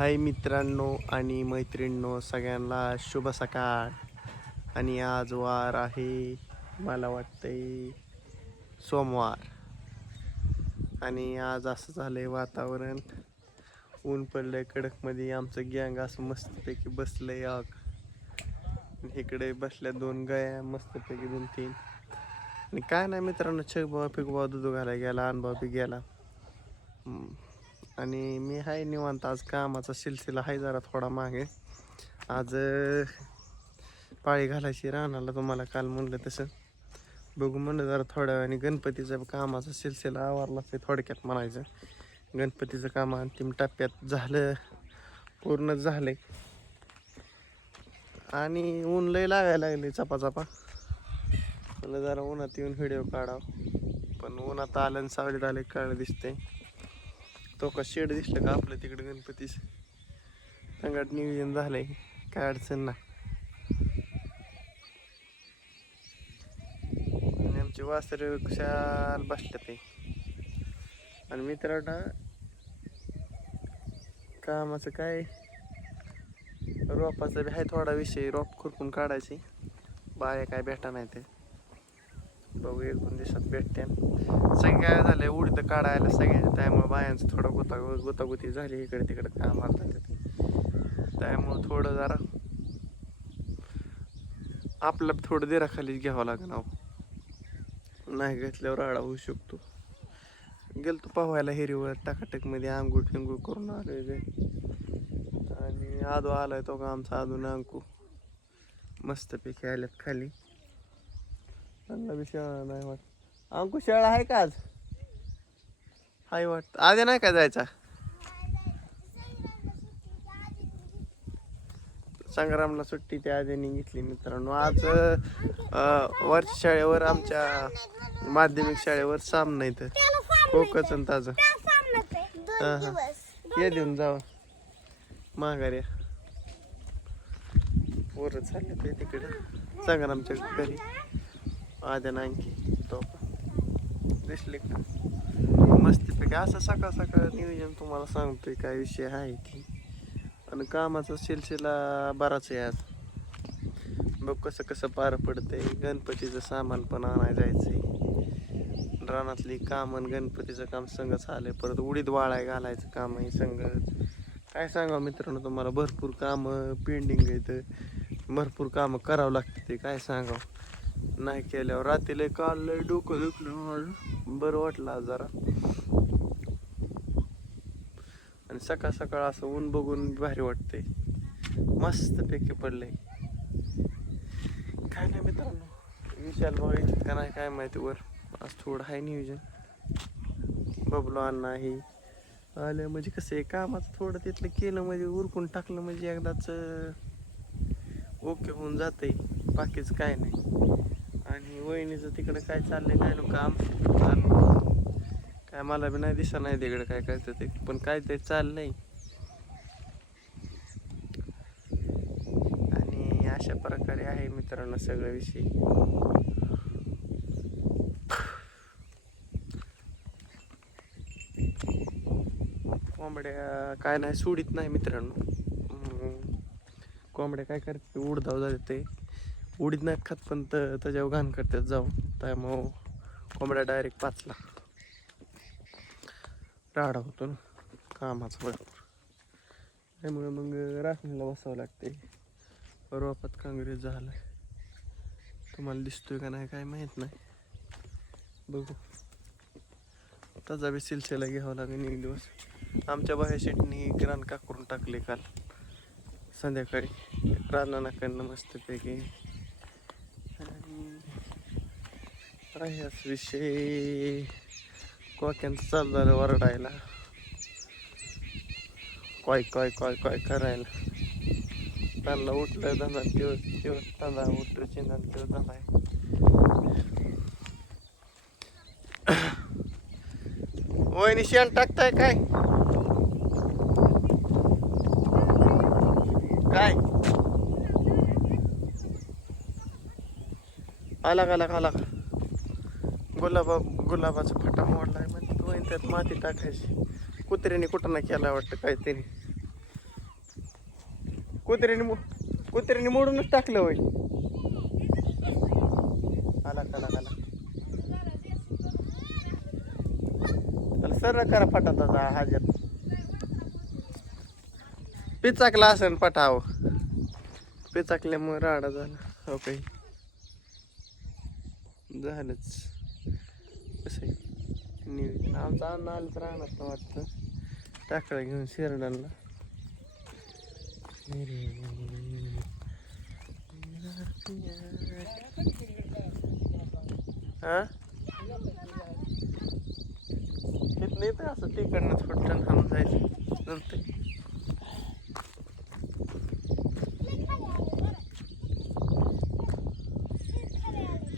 हाय मित्रांनो आणि मैत्रिणींनो सगळ्यांना शुभ सकाळ. आणि आज वार आहे मला वाटतंय सोमवार. आणि आज असं झालंय वातावरण. ऊन पडलंय कडकमध्ये आमचं गँग असं मस्तपैकी बसलंय आग. इकडे बसल्या दोन गया मस्तपैकी दोन तीन. आणि काय नाही मित्रांनो छगबाबा पिकबाबा दुधू घालायला गेला अनबाबी गेला. आणि मी आहे निवांत. आज कामाचा सिलसिला आहे जरा थोडा मागे. आज पाळी घालायची राहणारला तुम्हाला काल म्हणलं तसं. बघू म्हणलं जरा थोड्या वेळाने गणपतीचा कामाचा सिलसिला आवरला ते थोडक्यात म्हणायचं. गणपतीचं काम अंतिम टप्प्यात झालं पूर्ण झालंय. आणि ऊन लय लागायला लागले चपा चपा म्हणलं जरा उन्हात येऊन व्हिडिओ काढावं. पण उन्हात आलं आणि सावलीत आले काळ दिसते तो का शेड दिसलं का आपलं तिकडे गणपतीच? संगाट नियोजन झालंय. काय अडचण नाही. आणि आमचे वासर कुशाल बसले ते आणि मित्रांना कामाचं काय? रोपाचा बी आहे थोडा विषय. रोप खुरपून काढायची. बाया काय भेटा नाही ते बघू एक दोन दिवसात भेटते. सगळे काय झालंय उडीत काढायला सगळ्यांच्या त्यामुळे बायांचं थोडं गुता गुतागुती झाली इकडे तिकडे काम जाते त्यामुळं थोडं जरा आपलं थोडं दिराखालीच घ्यावं लागेल अहो. नाही घेतल्यावर आळा होऊ शकतो. गेलतो पाहायला हिरीवर टाकाटकमध्ये आंघोळ फिंगूळ करून आलोय जे आणि आदो आलाय तो का आमचा आदू अंकू. मस्तपैकी आल्यात खाली. त्यांना बी नाही वाटत. अंकुश शाळा आहे का आज? हाय वाटत. आधी नाही का जायचा? संग्रामला सुट्टी त्या आधीने घेतली मित्रांनो. आज वर्ष वरच्या शाळेवर आमच्या माध्यमिक शाळेवर सामना इथं. कोकच आणि ताजं. हा हा. ये देऊन जावा. माघारी पोरं चालले ते तिकडे. संग्रामच्या घरी. आद्या नांकी तो दिसले का मस्तपैकी असं सकाळ सकाळ नियोजन तुम्हाला सांगतोय काय विषय आहे ती आणि कामाचा सिलसिला बराच आहे आज. बघ कसं कसं पार पडतंय गणपतीचं सामान पण आणाय जायचंय. रानातली काम आणि गणपतीचं काम संगच आलंय परत उडीद वाळाय घालायचं काम आहे संगत काय सांगावं मित्रांनो तुम्हाला भरपूर कामं पेंडिंग आहेत. भरपूर कामं करावं लागते ते काय सांगावं. नाही केल्यावर रात्रीला काल लय डोकं दुखलं माझं. बरं वाटलं जरा. आणि सकाळ सकाळ असं ऊन बघून भारी वाटते मस्त पैकी पडलंय. काय नाही मित्रांनो विशाल बघायचं का नाही काय माहिती वर. आज थोडं आहे नियोजन. बबलो अण्णा ही आलं म्हणजे कसं आहे कामाचं थोडं तिथलं केलं म्हणजे उरकून टाकलं म्हणजे एकदाच ओके होऊन जातंय. बाकीच काय नाही. आणि वहिनीचं तिकडं काय चाललंय काय नो काम चालू काय मला बी नाही दिसा नाही तिकडं काय करतं ते. पण काय ते चाललंय. आणि अशा प्रकारे आहे मित्रांनो सगळं विषय. कोंबड्या काय नाही सोडित नाही मित्रांनो. कोंबड्या काय करते उडदाव जाते उडीत नाही खात पण तर त्याच्यावर घाण करतात जाऊ. त्यामुळं कोंबड्या डायरेक्ट पाचला. राडा होतो ना. कामाचा भरपूर. त्यामुळे मग राखणीला बसावं लागते. रोपात काँग्रेस झालं तुम्हाला दिसतोय का नाही काय माहीत नाही. बघू. त्याचा बी सिलसिला घ्यावा लागेल एक दिवस. आमच्या बाहेर शेटनी किराण काकरून टाकले काल. संध्याकाळी. रानाकडनं मस्तपैकी. आणि राहायच विषय कोक्यांचं चालू झालं वरडायला काय काय काय काय करायला त्यांना उठलं धंदा दिवस दिवस धंदा उठलं चिंता दिवस धंदा आहे वहिनी शेण टाकताय काय काय आला का आला का आला का गुलाबा गुलाबाचा फटा मोडलाय म्हणजे त्यात माती टाकायची. कुत्र्याने कुठं ना केला वाटतं काहीतरी. कुत्र्याने मो- कुत्र्याने मोडूनच टाकलं होय. आला काला काला त्याला सर करा फटाचा हाजर पिचाकला असेल पटाव. पिचाकल्यामुळे राडा झाला. हो काही झालंच. कसं आहे? नियोजन आमचा अन्न आलं तर राहणार ना वाटतं. टाकळा घेऊन शेरडांना. हा? येत नाही तर असं तिकडनं थोडं थांबून जायचं नंतर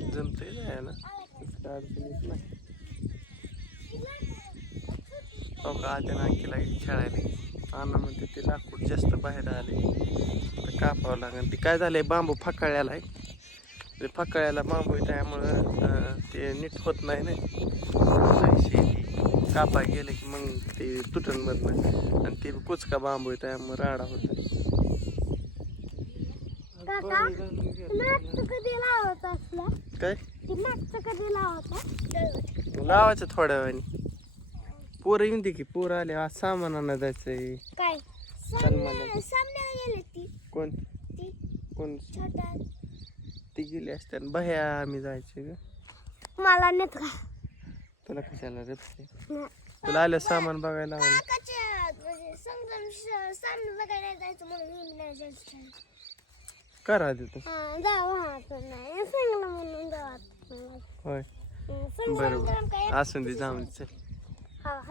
जमतंय जायला काय अडचण येत नाही हो का आद्या नाकीला खेळायला म्हणते ते लाकूड जास्त बाहेर आले. तर कापावं लागेल. ते काय झालंय बांबू फकाळ्याला आहे. ते फकाळ्याला बांबू आहे त्यामुळं ते नीट होत नाही ना. शेती कापा गेलं की मग ते तुटन मधनं आणि ते कुचका बांबू आहे त्यामुळे राडा होत काय? लावायचं थोड्या वेळाने. पोरं येऊन दे की पोरं आले आज सामान आणा जायचंय. काय? सलमानला. सामन्याला गेले ती कोण? ती. कोण? छोटा. ती गेली असते बह्या आम्ही जायचे ग. मला नेत का? तुला कशाला रे तुला आलं सामान बघायला समजा सामने बघायला जायचं म्हणून मी नाही जायचं करा देतो हा जाऊ हा नाही. सांगलं म्हणून जाऊ होय. बरोबर. असून दे जाऊन चल हा हाय की पहिले तर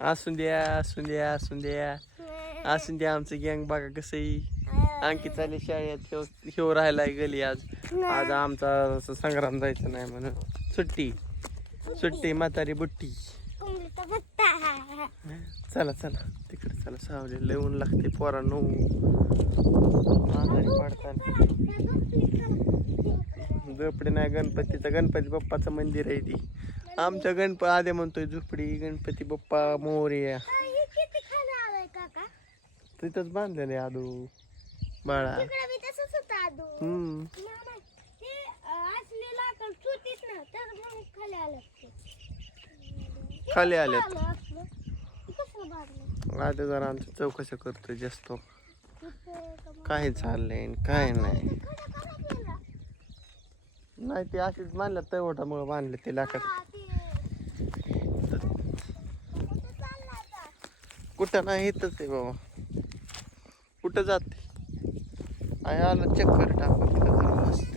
असून द्या असून द्या असून द्या असून द्या आमचं गँग बघा कसंही आणखी चालेल शाळेत ह्यो ह्यो राहायला गेली आज. आज आमचा असं संग्राम जायचं नाही म्हणून. सुट्टी. सुट्टी म्हातारी बुट्टी. चला चला. तिकडे चला सावली लय ऊन लागते पोरांनो. म्हातारी पडताना. झोपडी नाही गणपतीचं गणपती बाप्पाचं मंदिर आहे ती आमच्या गणपती आधे म्हणतोय झोपडी गणपती बाप्पा मोरया तिथंच बांधलेलं आहे आदू बाळा हम्म खाली आल्यात आलं असलं. ते कसं बांधलं? आधी जरा आमची चौकशी करतोय जास्त तिथे का मग? काय चाललंय आणि काय नाही. नाही ते अशीच बांधलं तळवटामुळे बांधले ते लाकड. कुठं नाही इथंच आहे बाबा. कुठं जाते? आहे आलं चक्कर टाकून तिथं मस्त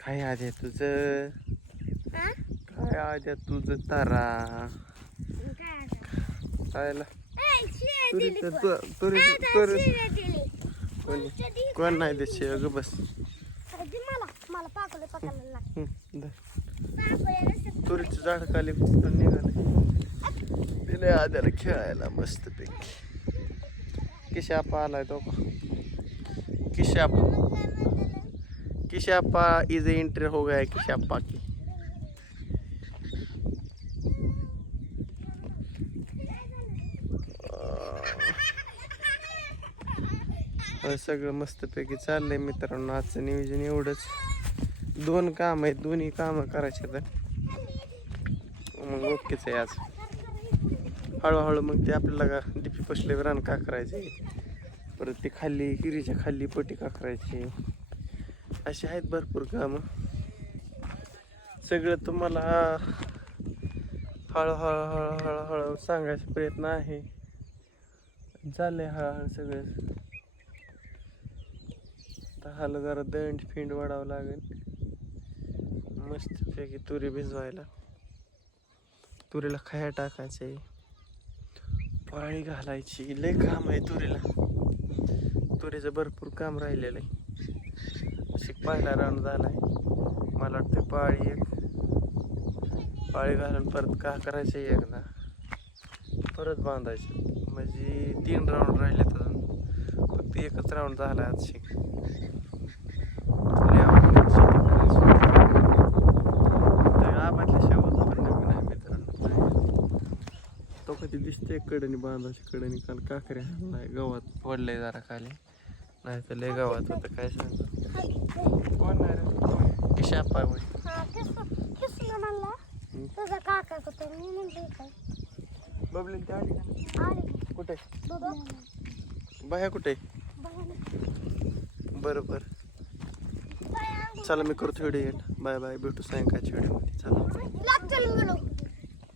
काय आद्या तुझं? काय आद्या तुझं तारा? काय ए, कोण? तुरी शिव्या दिली. कोणी नाही देशे ग बस. तुरीचं झाड खाली कुठं निघाले. दिले आद्याला खेळायला मस्त पैकी. किशापा आलाय तो किशापा? किशापा इज एंट्री हो गया किशापा की. सगळं मस्तपैकी चाललंय मित्रांनो. आजचं नियोजन एवढंच. दोन काम आहेत. दोन्ही कामं करायचे तर मग ओकेच आहे आज. हळूहळू मग ते आपल्याला डिपी पसले रान का करायचे? परत ते खाली हिरीच्या खाली पटी का करायची? अशी आहेत भरपूर कामं. सगळं तुम्हाला हळूहळू हळूहळू हळूहळू सांगायचा प्रयत्न आहे. चाललंय हळूहळू सगळं. आता हाला जरा दंड फिंड वाढावं लागेल. मस्तपैकी तुरी भिजवायला. तुरीला खाया टाकायचे. पाळी घालायची. लय काम आहे तुरीला. तुरीचं भरपूर काम राहिलेलं आहे. अशी पाहिला राऊंड झालाय. मला वाटतं पाळी एक. पाळी घालून परत का करायचं एकदा. परत बांधायचं. म्हणजे तीन राऊंड राहिले तर फक्त एकच राऊंड झाला आज शिक लय अवघड शेती करायची. तर आप- दिसते कडणी बांधाची कडणी काल काकऱ्या हाणलाय गवत पडलंय जरा खाली. नाही तर लय गावात होतं काय सांग. कोण नाही रे किशा पाय होय हा किस किसलं म्हणला तुझा काका कुठे? मी म्हणते काय बबलीन ते आली का? आले. कुठे? बघ. बाया कुठे? बरं बरं. चला मी करतो व्हिडिओ. Bye bye. भेटू सायंकाळच्या व्हिडिओमध्ये. चला.